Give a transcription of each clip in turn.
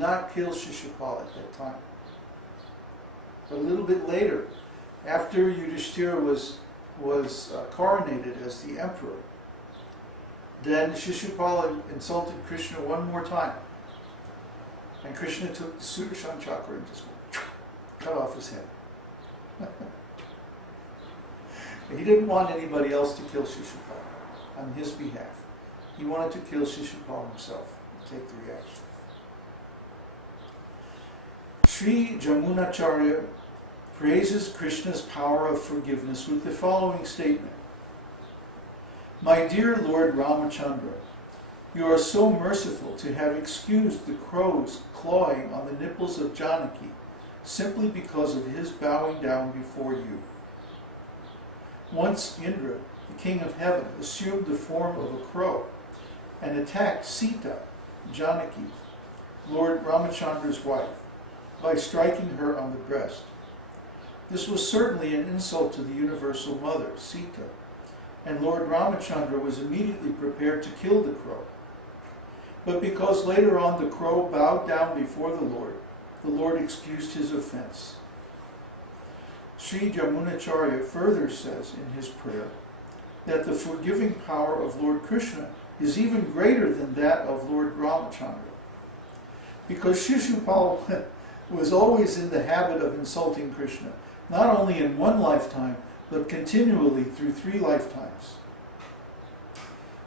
not kill Shishupala at that time. But a little bit later, after Yudhishthira was coronated as the emperor, then Shishupala insulted Krishna one more time. And Krishna took the Sudarshan chakra and just cut off his head. He didn't want anybody else to kill Shishupala on his behalf. He wanted to kill Shishupala himself and take the reaction. Sri Jamunacharya praises Krishna's power of forgiveness with the following statement. My dear Lord Ramachandra, you are so merciful to have excused the crows clawing on the nipples of Janaki simply because of his bowing down before you. Once Indra, the king of heaven, assumed the form of a crow and attacked Sita, Janaki, Lord Ramachandra's wife, by striking her on the breast. This was certainly an insult to the universal mother, Sita, and Lord Ramachandra was immediately prepared to kill the crow. But because later on the crow bowed down before the Lord excused his offense. Sri Jamunacharya further says in his prayer that the forgiving power of Lord Krishna is even greater than that of Lord Ramachandra. Because Shishupala was always in the habit of insulting Krishna, not only in one lifetime, but continually through 3 lifetimes.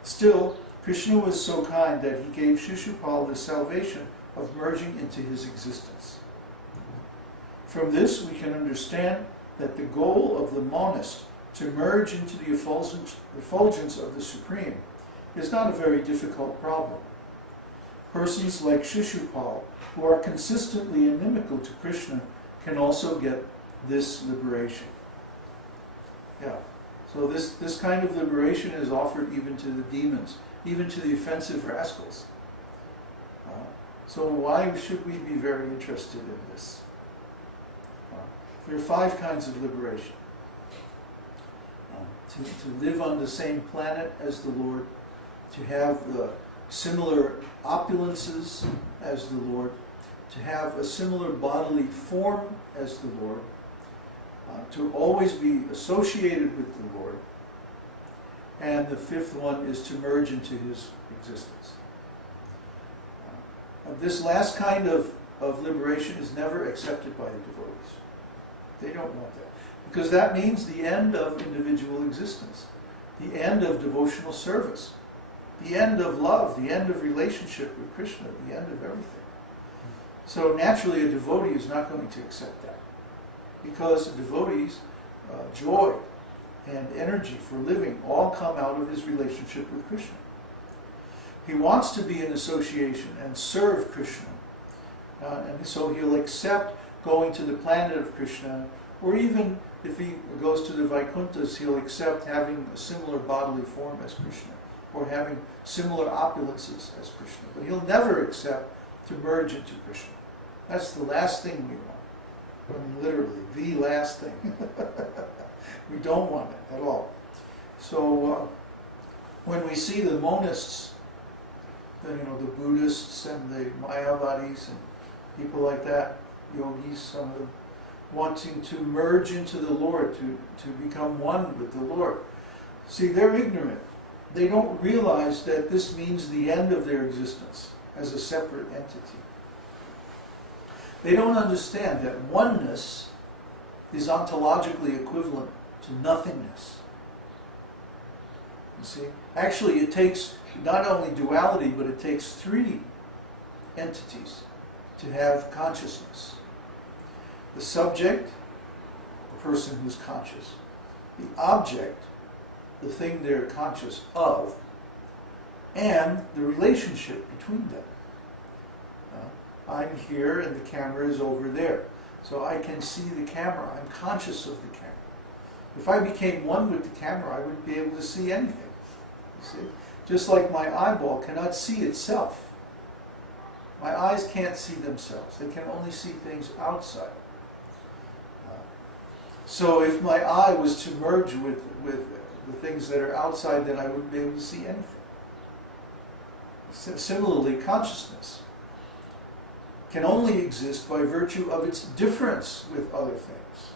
Still, Krishna was so kind that he gave Shishupala the salvation of merging into his existence. From this we can understand that the goal of the monist to merge into the effulgence of the Supreme is not a very difficult problem. Persons like Shishupala, who are consistently inimical to Krishna, can also get this liberation. Yeah. So this kind of liberation is offered even to the demons, even to the offensive rascals. So why should we be very interested in this? There are 5 kinds of liberation. To live on the same planet as the Lord, to have the similar opulences as the Lord, to have a similar bodily form as the Lord, to always be associated with the Lord, and the 5th one is to merge into his existence. This last kind of liberation is never accepted by the devotees. They don't want that. Because that means the end of individual existence, the end of devotional service, the end of love, the end of relationship with Krishna, the end of everything. So naturally a devotee is not going to accept that. Because a devotee's joy and energy for living all come out of his relationship with Krishna. He wants to be in association and serve Krishna. And so he'll accept going to the planet of Krishna, or even if he goes to the Vaikunthas, he'll accept having a similar bodily form as Krishna, or having similar opulences as Krishna. But he'll never accept to merge into Krishna. That's the last thing we want. I mean, literally, the last thing. We don't want it at all. So when we see the monists, the Buddhists and the Mayavadis and people like that, yogis, some of them, wanting to merge into the Lord, to become one with the Lord. See, they're ignorant. They don't realize that this means the end of their existence as a separate entity. They don't understand that oneness is ontologically equivalent to nothingness. You see? Actually, it takes not only duality, but it takes 3 entities to have consciousness. The subject, the person who's conscious. The object, the thing they're conscious of. And the relationship between them. I'm here and the camera is over there. So I can see the camera. I'm conscious of the camera. If I became one with the camera, I wouldn't be able to see anything. You see? Just like my eyeball cannot see itself. My eyes can't see themselves. They can only see things outside. So if my eye was to merge with the things that are outside, then I wouldn't be able to see anything. Similarly, consciousness can only exist by virtue of its difference with other things.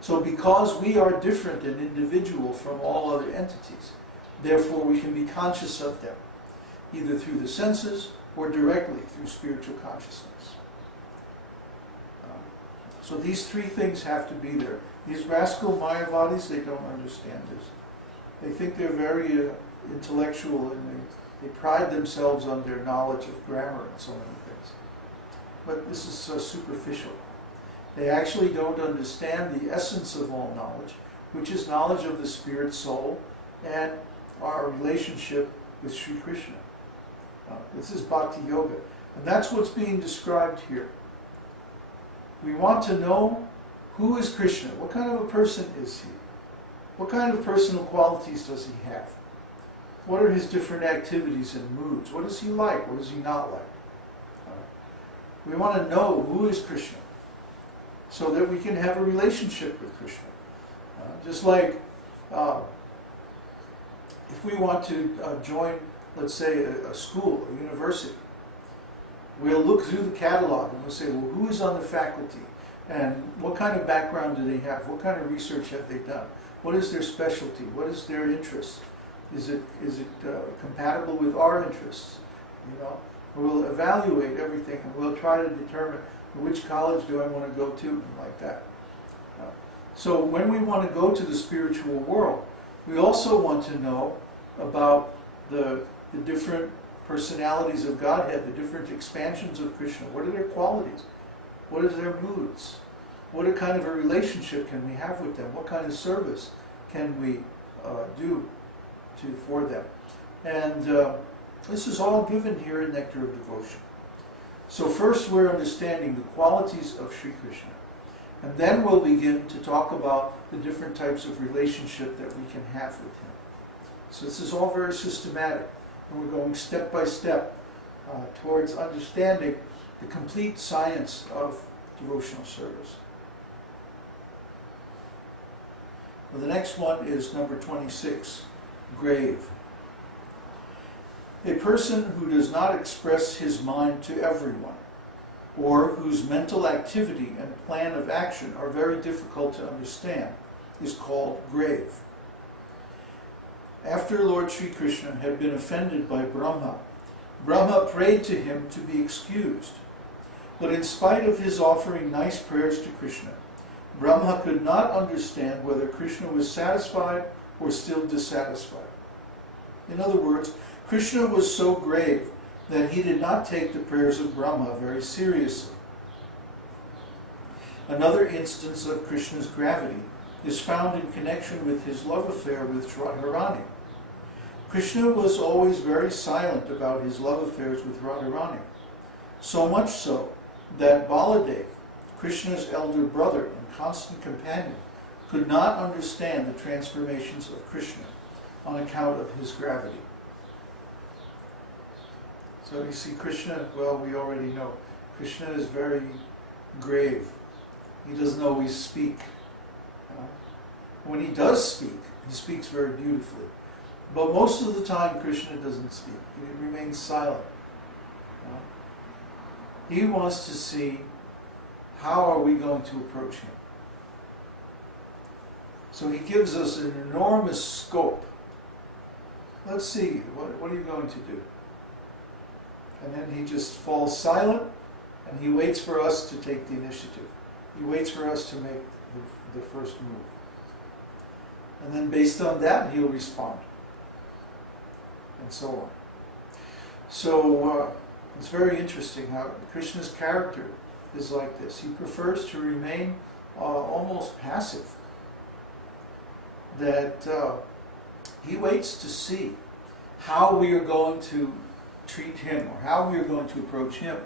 So because we are different and individual from all other entities, therefore we can be conscious of them, either through the senses or directly through spiritual consciousness. So these three things have to be there. These rascal Mayavadis, they don't understand this. They think they're very intellectual, and they pride themselves on their knowledge of grammar and so many things. But this is superficial. They actually don't understand the essence of all knowledge, which is knowledge of the spirit soul and our relationship with Śrī Kṛṣṇa. This is Bhakti Yoga. And that's what's being described here. We want to know, who is Krishna? What kind of a person is he? What kind of personal qualities does he have? What are his different activities and moods? What is he like? What is he not like? We want to know who is Krishna, so that we can have a relationship with Krishna. Just like if we want to join, let's say, a school, a university, we'll look through the catalog and we'll say, well, who is on the faculty? And what kind of background do they have? What kind of research have they done? What is their specialty? What is their interest? Is it compatible with our interests? You know, we'll evaluate everything and we'll try to determine which college do I want to go to, and like that. So when we want to go to the spiritual world, we also want to know about the different personalities of Godhead, the different expansions of Krishna. What are their qualities? What are their moods? What kind of a relationship can we have with them? What kind of service can we do for them? And this is all given here in Nectar of Devotion. So first we're understanding the qualities of Śrī Kṛṣṇa. And then we'll begin to talk about the different types of relationship that we can have with him. So this is all very systematic. And we're going step by step towards understanding the complete science of devotional service. Well, the next one is number 26, grave. A person who does not express his mind to everyone, or whose mental activity and plan of action are very difficult to understand, is called grave. After Lord Śrī Kṛṣṇa had been offended by Brahma, Brahma prayed to him to be excused. But in spite of his offering nice prayers to Krishna, Brahma could not understand whether Krishna was satisfied or still dissatisfied. In other words, Krishna was so grave that he did not take the prayers of Brahma very seriously. Another instance of Krishna's gravity is found in connection with his love affair with Radharani. Krishna was always very silent about his love affairs with Radharani, so much so that Baladev, Krishna's elder brother and constant companion, could not understand the transformations of Krishna on account of his gravity. So you see, Krishna, well, we already know, Krishna is very grave. He doesn't always speak. When he does speak, he speaks very beautifully. But most of the time, Krishna doesn't speak. He remains silent. He wants to see, how are we going to approach him? So he gives us an enormous scope. Let's see, what are you going to do? And then he just falls silent, and he waits for us to take the initiative. He waits for us to make the first move. And then based on that, he'll respond. And so on. So it's very interesting how Krishna's character is like this. He prefers to remain almost passive. That he waits to see how we are going to treat him, or how we are going to approach him.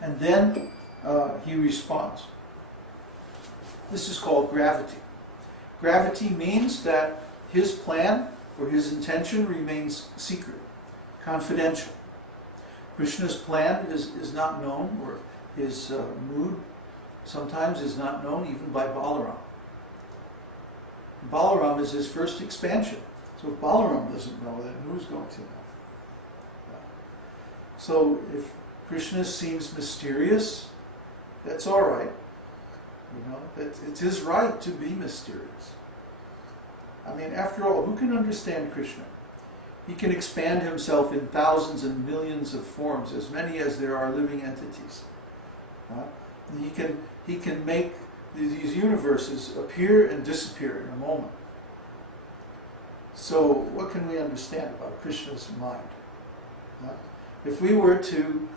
And then he responds. This is called gravity. Gravity means that his plan or his intention remains secret, confidential. Krishna's plan is not known, or his mood sometimes is not known even by Balaram. Balaram is his first expansion. So if Balaram doesn't know, then who's going to know? So if Krishna seems mysterious. That's all right. It's his right to be mysterious. I mean, after all, who can understand Krishna? He can expand himself in thousands and millions of forms, as many as there are living entities. He can make these universes appear and disappear in a moment. So what can we understand about Krishna's mind? If we were to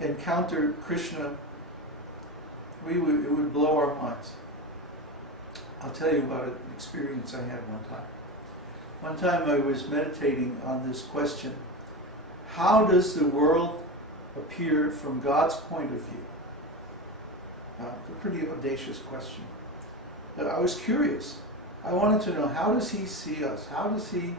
encounter Krishna, it would blow our minds. I'll tell you about an experience I had one time. One time I was meditating on this question: how does the world appear from God's point of view? It's a pretty audacious question. But I was curious. I wanted to know, how does he see us? How does he